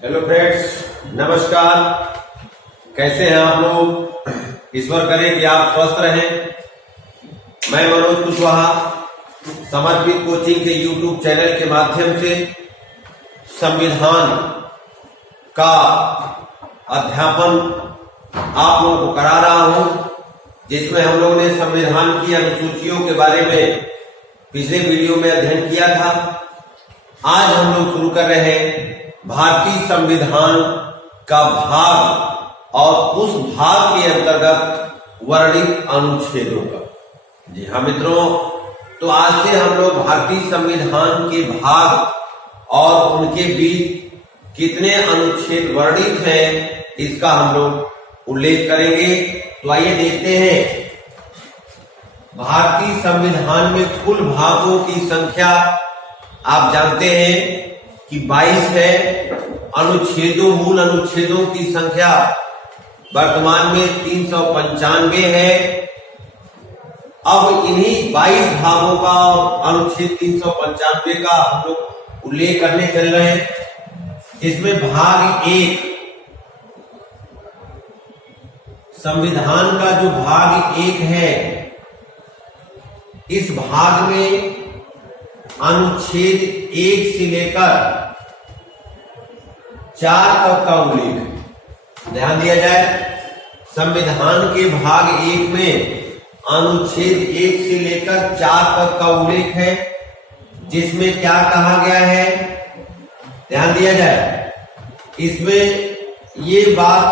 Hello friends, नमस्कार। कैसे हैं आप लोग? ईश्वर करे कि आप स्वस्थ रहें। मैं मनोज कुशवाहा समर्पित कोचिंग के यूट्यूब चैनल के माध्यम से संविधान का अध्यापन आप लोगों को करा रहा हूं, जिसमें हम लोगों ने संविधान की अनुसूचियों के बारे में पिछले वीडियो में अध्ययन किया था। आज हम लोग शुरू कर रहे हैं भारतीय संविधान का भाग और उस भाग के अंतर्गत वर्णित अनुच्छेदों का। जी हाँ मित्रों, तो आज से हम लोग भारतीय संविधान के भाग और उनके बीच कितने अनुच्छेद वर्णित हैं इसका हम लोग उल्लेख करेंगे। तो आइए देखते हैं। भारतीय संविधान में कुल भागों की संख्या आप जानते हैं कि 22 है। अनुच्छेदों, मूल अनुच्छेदों की संख्या वर्तमान में 395 है। अब इन्हीं 22 भागों का अनुच्छेद 395 का हम लोग उल्लेख करने चल रहे हैं। इसमें भाग 1, संविधान का जो भाग 1 है, इस भाग में अनुच्छेद 1 से लेकर 4 तक का उल्लेख है। ध्यान दिया जाए, संविधान के भाग 1 में अनुच्छेद 1 से लेकर 4 तक का उल्लेख है, जिसमें क्या कहा गया है, ध्यान दिया जाए। इसमें ये बात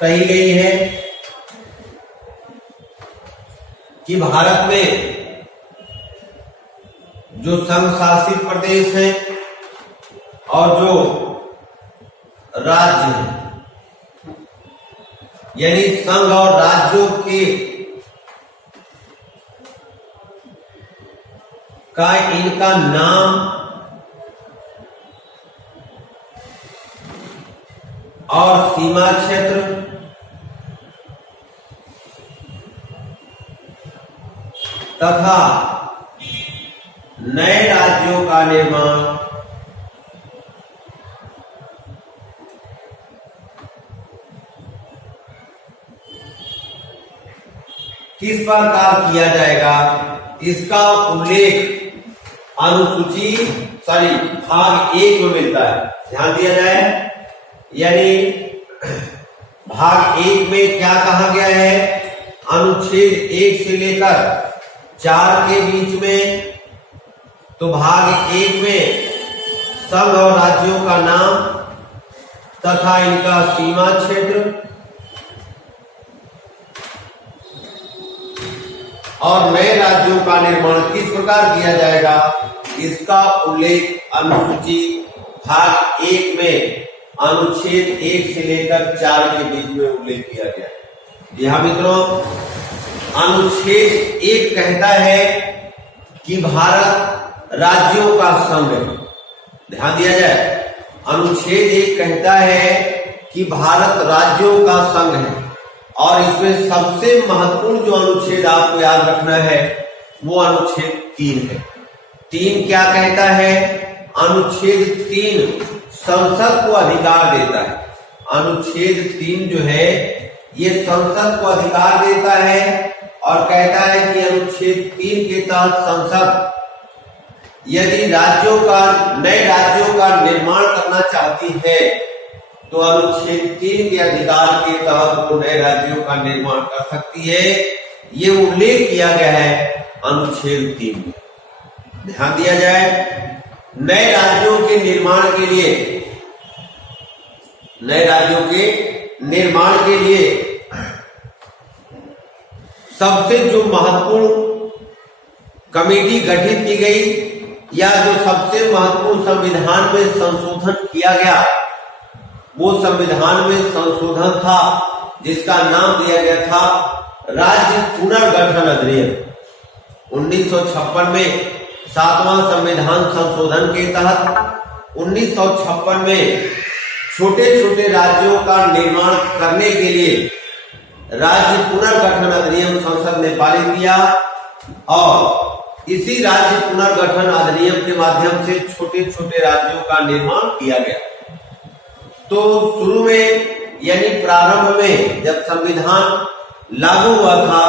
कही गई है कि भारत में जो संघ शासित प्रदेश है और जो राज्य है, यानी संघ और राज्यों के का इनका नाम और सीमा क्षेत्र तथा नए राज्यों का निर्माण किस प्रकार किया जाएगा, इसका उल्लेख अनुसूची भाग 1 में मिलता है। ध्यान दिया जाए, यानी भाग 1 में क्या कहा गया है, अनुच्छेद 1 से लेकर 4 के बीच में, तो भाग 1 में संघ और राज्यों का नाम तथा इनका सीमा क्षेत्र और नए राज्यों का निर्माण किस प्रकार किया जाएगा, इसका उल्लेख अनुसूची भाग 1 में अनुच्छेद 1 से लेकर 4 के बीच में उल्लेख किया गया है। जी हाँ मित्रों, अनुच्छेद 1 कहता है कि भारत राज्यों का संघ है। ध्यान दिया जाए, अनुच्छेद 1 कहता है कि भारत राज्यों का संघ है। और इसमें सबसे महत्वपूर्ण जो अनुच्छेद आपको याद रखना है वो अनुच्छेद 3 है। 3 क्या कहता है, अनुच्छेद 3 संसद को अधिकार देता है। अनुच्छेद 3 जो है ये संसद को अधिकार देता है और कहता है कि अनुच्छेद 3 के तहत संसद यदि नए राज्यों का निर्माण करना चाहती है तो अनुच्छेद 3 के अधिकार के तहत वो नए राज्यों का निर्माण कर सकती है। ये उल्लेख किया गया है अनुच्छेद 3 में। ध्यान दिया जाए, नए राज्यों के निर्माण के लिए सबसे जो महत्वपूर्ण कमेटी गठित की गई या जो सबसे महत्वपूर्ण संविधान में संशोधन किया गया, वो संविधान में संशोधन था जिसका नाम दिया गया था राज्य पुनर्गठन अधिनियम। 1956 में 7वां संविधान संशोधन के तहत 1956 में छोटे छोटे राज्यों का निर्माण करने के लिए राज्य पुनर्गठन अधिनियम संसद ने पारित किया और इसी राज्य पुनर्गठन अधिनियम के माध्यम से छोटे छोटे राज्यों का निर्माण किया गया। तो शुरू में यानी प्रारंभ में जब संविधान लागू हुआ था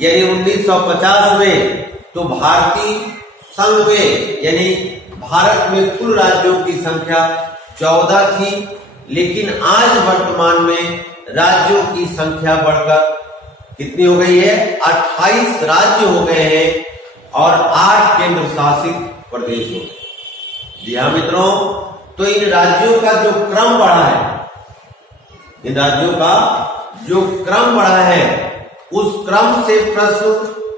यानी 1950 में, तो भारतीय संघ में यानी भारत में कुल राज्यों की संख्या 14 थी, लेकिन आज वर्तमान में राज्यों की संख्या बढ़कर कितनी हो गई है? 28 राज्य हो गए हैं और 8 केंद्र शासित प्रदेश हो गए। जी हाँ मित्रों, तो इन राज्यों का जो क्रम बढ़ा है, इन राज्यों का जो क्रम बढ़ा है, उस क्रम से प्रश्न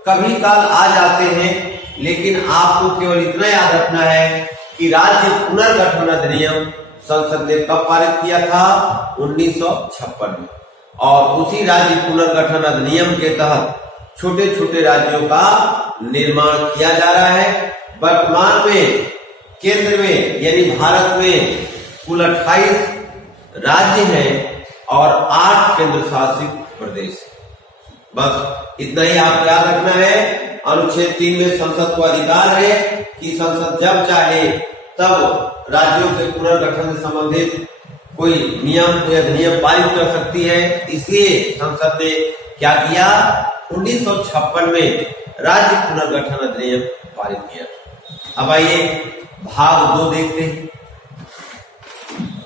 कभी काल आ जाते हैं, लेकिन आपको केवल इतना याद रखना है कि राज्य पुनर्गठन अधिनियम संसद ने कब पारित किया था? 1956 में। और उसी राज्य पुनर्गठन अधिनियम के तहत छोटे छोटे राज्यों का निर्माण किया जा रहा है। वर्तमान में केंद्र में यानी भारत में कुल 28 राज्य हैं और 8 केंद्र शासित प्रदेश। बस इतना ही आपको याद रखना है। अनुच्छेद 3 में संसद को अधिकार है कि संसद जब चाहे तब राज्यों के पुनर्गठन से संबंधित कोई नियम, कोई अधिनियम पारित कर सकती है। इसलिए संसद ने क्या किया? 1956 में राज्य पुनर्गठन अधिनियम पारित किया। अब आइए भाग 2 देखते हैं।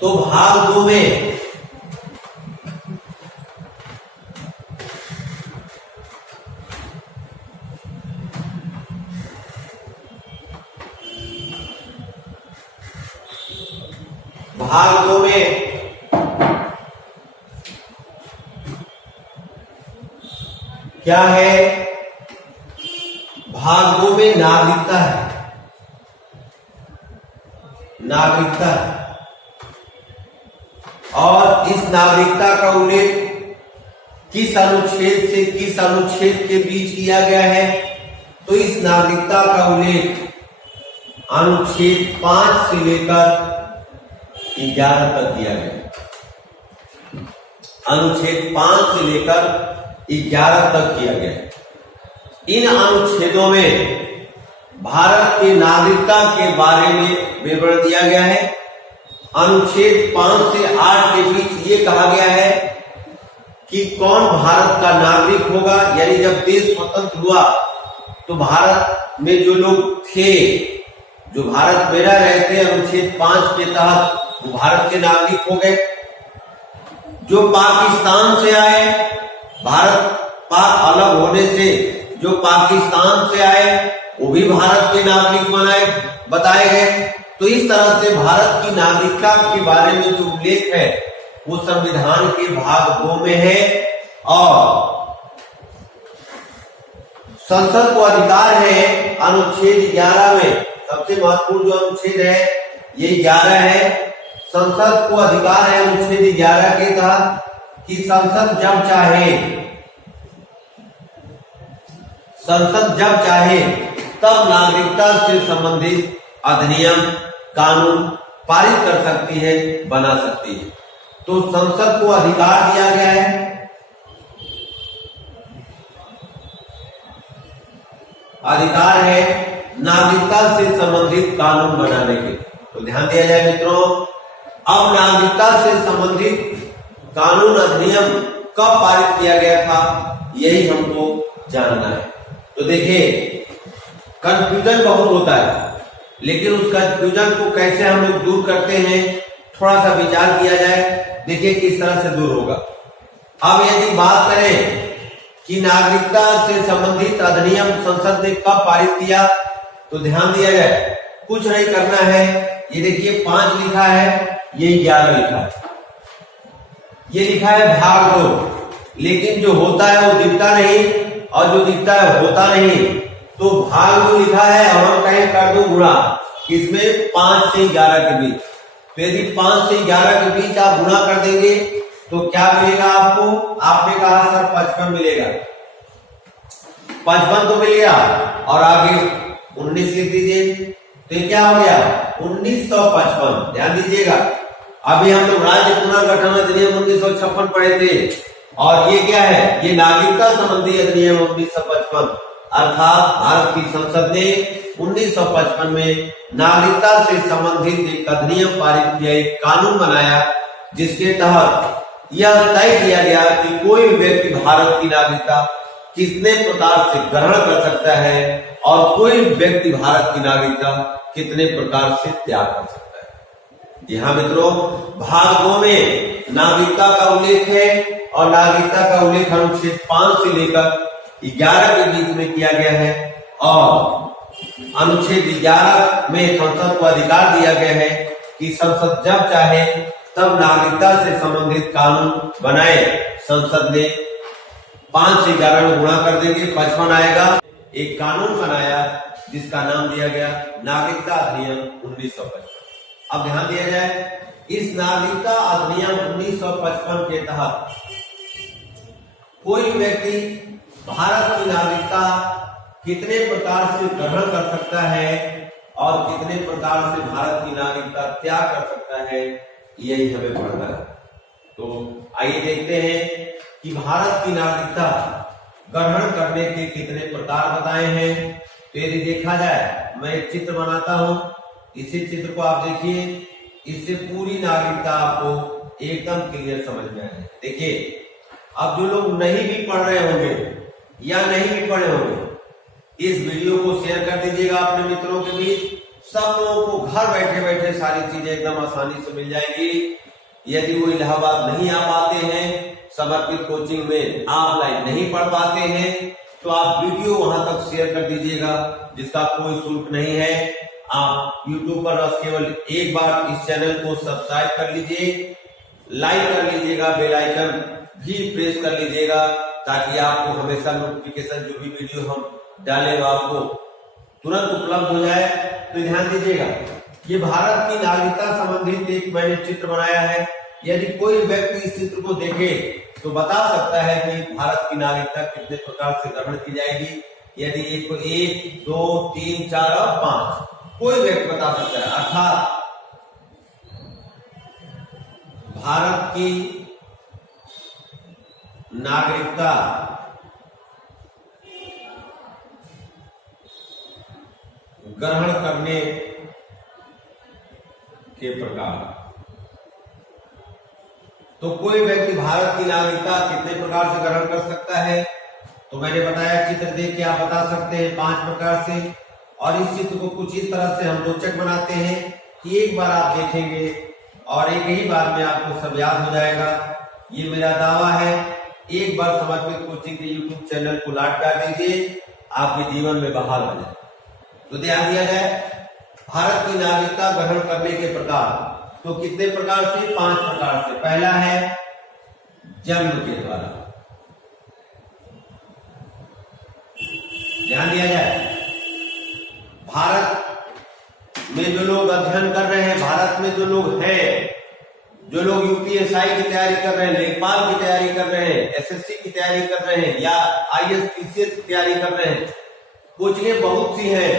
तो भाग 2 में क्या है? भाग 2 में नागरिकता है। नागरिकता है और इस नागरिकता का उल्लेख किस अनुच्छेद से किस अनुच्छेद के बीच किया गया है? तो इस नागरिकता का उल्लेख अनुच्छेद 5 से लेकर 11 तक किया गया। अनुच्छेद 5 से लेकर 11 तक किया गया। इन अनुच्छेदों में भारत की नागरिकता के बारे में विवरण दिया गया है। अनुच्छेद 5 से 8 के बीच ये कहा गया है कि कौन भारत का नागरिक होगा, यानी जब देश स्वतंत्र हुआ तो भारत में जो लोग थे, जो भारत में रह रहे थे, अनुच्छेद 5 के तहत वो भारत के नागरिक हो गए। जो पाकिस्तान से आए, भारत पाक अलग होने से जो पाकिस्तान से आए वो भी भारत के नागरिक बताए गए। तो इस तरह से भारत की नागरिकता के बारे में जो उल्लेख है वो संविधान के भाग 2 में है। और संसद को अधिकार है अनुच्छेद 11 में, सबसे महत्वपूर्ण जो अनुच्छेद है ये 11 है। संसद को अधिकार है अनुच्छेद 11 के तहत कि संसद जब चाहे तब नागरिकता से संबंधित अधिनियम, कानून पारित कर सकती है, बना सकती है। तो संसद को अधिकार दिया गया है अधिकार है नागरिकता से संबंधित कानून बनाने के। तो ध्यान दिया जाए मित्रों, अब नागरिकता से संबंधित कानून, अधिनियम कब पारित किया गया था, यही हमको जानना है। तो देखिए, कंफ्यूजन बहुत होता है, लेकिन उस कंफ्यूजन को कैसे हम लोग दूर करते हैं, थोड़ा सा विचार किया जाए। देखिए किस तरह से दूर होगा। अब यदि बात करें कि नागरिकता से संबंधित अधिनियम संसद ने कब पारित किया, तो ध्यान दिया जाए, कुछ नहीं करना है। ये देखिए 5 लिखा है, ये 11 लिखा है, ये लिखा है भाग 2, लेकिन जो होता है वो दिखता नहीं और जो दिखता है होता नहीं। तो भाग 2 लिखा है और हम कहीं कर दो गुणा, इसमें 5 से 11 के बीच। तो यदि 5 से 11 के बीच आप गुणा कर देंगे तो क्या मिलेगा आपको? आपने कहा सर 55 मिलेगा, 55 तो मिल गया और आगे 19 लिख दीजिए। तो ये क्या हो गया? 1955। ध्यान दीजिएगा, अभी हम लोग राज्य पुनर्गठन अधिनियम 1956 पढ़े थे और ये क्या है? ये नागरिकता संबंधी अधिनियम 1955। अर्थात भारत की संसद ने 1955 में नागरिकता से संबंधित एक अधिनियम पारित किया, एक कानून बनाया जिसके तहत यह तय किया गया कि कोई व्यक्ति भारत की नागरिकता कितने प्रकार से ग्रहण कर सकता है और कोई व्यक्ति भारत की नागरिकता कितने प्रकार से त्याग कर सकता है। जी हाँ मित्रों, भाग 2 में नागरिकता का उल्लेख है और नागरिकता का उल्लेख अनुच्छेद 5 से लेकर 11 के बीच में किया गया है और अनुच्छेद 11 में संसद को अधिकार दिया गया है कि संसद जब चाहे तब नागरिकता से संबंधित कानून बनाए। संसद ने 5 से 11 में गुणा कर देंगे, 55 आएगा। एक कानून बनाया जिसका नाम दिया गया नागरिकता अधिनियम 1955। अब ध्यान दिया जाए, इस नागरिकता अधिनियम 1955 के तहत कोई व्यक्ति भारत की नागरिकता कितने प्रकार से ग्रहण कर सकता है और कितने प्रकार से भारत की नागरिकता त्याग कर सकता है, यही हमें पढ़ना है। तो आइए देखते हैं कि भारत की नागरिकता ग्रहण करने के कितने प्रकार बताए हैं। तो यदि देखा जाए, मैं एक चित्र बनाता हूं, इसी चित्र को आप देखिए, इससे पूरी नागरिकता आपको एकदम क्लियर समझ में आए। देखिए, अब जो लोग नहीं भी पढ़ रहे होंगे या नहीं भी पढ़े होंगे, इस वीडियो को शेयर कर दीजिएगा अपने मित्रों के बीच। सब लोगों को घर बैठे बैठे सारी चीजें एकदम आसानी से मिल जाएंगी। यदि वो इलाहाबाद नहीं आ पाते हैं, समर्पित कोचिंग में ऑनलाइन नहीं पढ़ पाते हैं, तो आप वीडियो वहां तक शेयर कर दीजिएगा, जिसका कोई शुल्क नहीं है। आप YouTube पर बस केवल एक बार इस चैनल को सब्सक्राइब कर लीजिए, लाइक कर लीजिएगा, बेल आइकन भी प्रेस कर लीजिएगा, ताकि आपको हमेशा नोटिफिकेशन जो भी वीडियो हम डाले वो आपको तुरंत उपलब्ध हो जाए। तो ध्यान दीजिएगा, ये भारत की नागरिकता संबंधित एक मैंने चित्र बनाया है। यदि कोई व्यक्ति इस चित्र को देखे तो बता सकता है कि भारत की नागरिकता कितने प्रकार से ग्रहण की जाएगी। यदि एक को 1, 2, 3, 4 और 5 कोई व्यक्ति बता सकता है, अर्थात भारत की नागरिकता ग्रहण करने के प्रकार। तो कोई व्यक्ति भारत की नागरिकता कितने प्रकार से ग्रहण कर सकता है, तो मैंने बताया चित्र देख के आप बता सकते हैं 5 प्रकार से। और इस चित्र को कुछ इस तरह से हम रोचक बनाते हैं कि एक बार आप देखेंगे और एक ही बार में आपको सब याद हो जाएगा। ये मेरा दावा है, एक बार समर्पित कोचिंग के YouTube चैनल को लाइक कर दीजिए, आपके जीवन में बहाल हो जाए। तो ध्यान दिया जाए, भारत की नागरिकता ग्रहण करने के प्रकार तो कितने प्रकार से? 5 प्रकार से। पहला है जन्म के द्वारा। ध्यान दिया जाए, भारत में जो लोग अध्ययन कर रहे हैं, भारत में जो लोग हैं, जो लोग यूपीएसआई की तैयारी कर रहे हैं, लेखपाल की तैयारी कर रहे हैं, एसएससी की तैयारी कर रहे हैं या आईएएस पीसीएस की तैयारी कर रहे हैं, कोचिंगें बहुत सी हैं,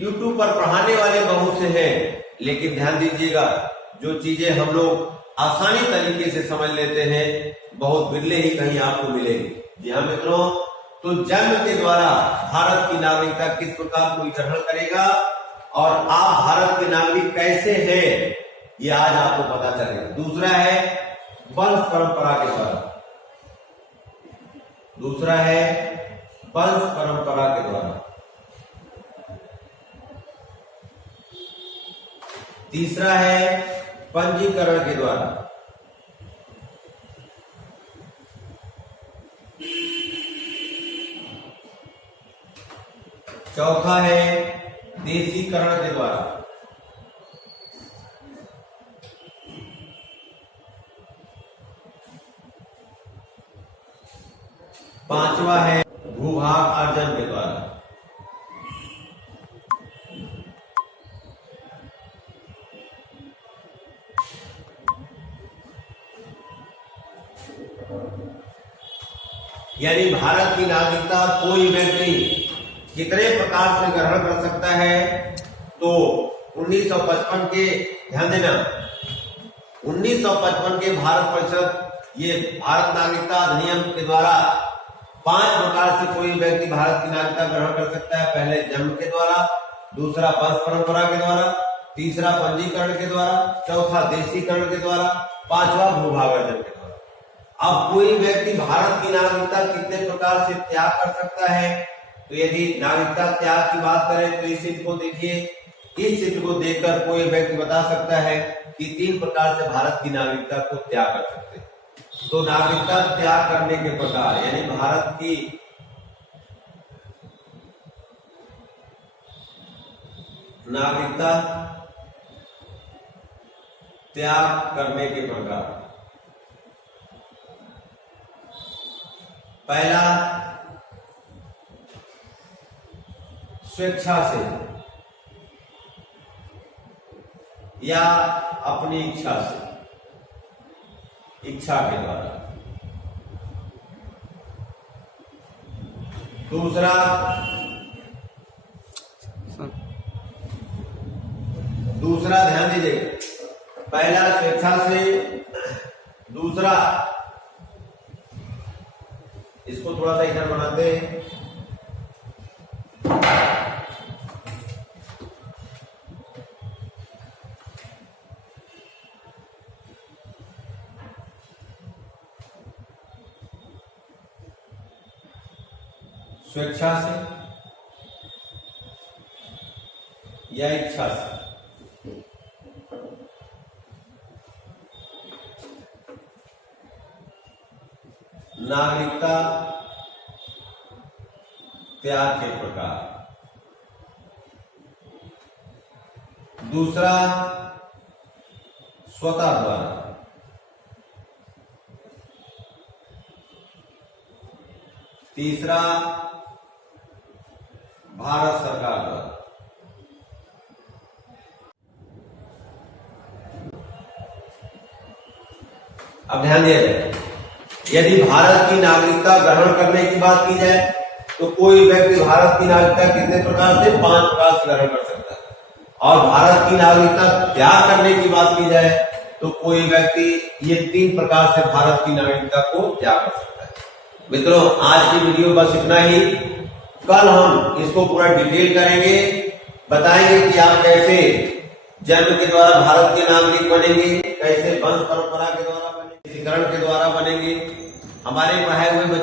यूट्यूब पर पढ़ाने वाले बहुत से हैं, लेकिन ध्यान दीजिएगा, जो चीजें हम लोग आसानी तरीके से समझ लेते हैं, बहुत बिरले ही कहीं आपको मिलेंगी। जी हाँ मित्रों, तो जन्म के द्वारा भारत की नागरिकता किस प्रकार कोई ग्रहण करेगा और आप भारत के नागरिक कैसे हैं, ये आज आपको पता चलेगा। दूसरा है वंश परंपरा के द्वारा। दूसरा है वंश परंपरा के द्वारा। तीसरा है पंजीकरण के द्वारा। चौथा है देशीकरण के द्वारा। पांचवा है भूभाग अर्जन के द्वारा। यानी भारत की नागरिकता कोई व्यक्ति कितने प्रकार से ग्रहण कर सकता है, तो 1955 के, ध्यान देना, 1955 के भारत परिषद, ये भारत नागरिकता अधिनियम के द्वारा 5 प्रकार से कोई व्यक्ति भारत की नागरिकता ग्रहण कर सकता है। पहले जन्म के द्वारा, दूसरा वंश परंपरा के द्वारा, तीसरा पंजीकरण के द्वारा, चौथा देशीकरण के द्वारा, पांचवा भूभागार्जन के द्वारा। अब कोई व्यक्ति भारत की नागरिकता कितने प्रकार से त्याग कर सकता है, तो यदि नागरिकता त्याग की बात करें तो इस चित्र को देखिए। इस चित्र को देखकर कोई व्यक्ति बता सकता है कि 3 प्रकार से भारत की नागरिकता को त्याग कर सकते हैं। तो नागरिकता त्याग करने के प्रकार, यानी भारत की नागरिकता त्याग करने के प्रकार, पहला स्वेच्छा से या अपनी इच्छा से, इच्छा के द्वारा। दूसरा ध्यान दीजिए, पहला स्वेच्छा से, दूसरा इसको थोड़ा सा इधर बनाते हैं, स्वेच्छा से या इच्छा से। नागरिकता त्याग के प्रकार, दूसरा स्वतः द्वारा, तीसरा भारत सरकार द्वारा। अब ध्यान दिया जाए, यदि भारत की नागरिकता ग्रहण करने की बात की जाए तो कोई व्यक्ति भारत की नागरिकता कितने प्रकार से, 5 प्रकार से ग्रहण कर सकता है। और भारत की नागरिकता त्याग करने की बात की जाए तो कोई व्यक्ति ये 3 प्रकार से भारत की नागरिकता को त्याग कर सकता है। मित्रों, आज की वीडियो बस इतना ही। कल हम इसको पूरा डिटेल करेंगे, बताएंगे कि आप कैसे जन्म के द्वारा भारत के नागरिक बनेंगे, कैसे वंश परंपरा के द्वारा बनेंगे, देशीकरण के द्वारा बनेंगे। हमारे पढ़ाए हुए बच्चे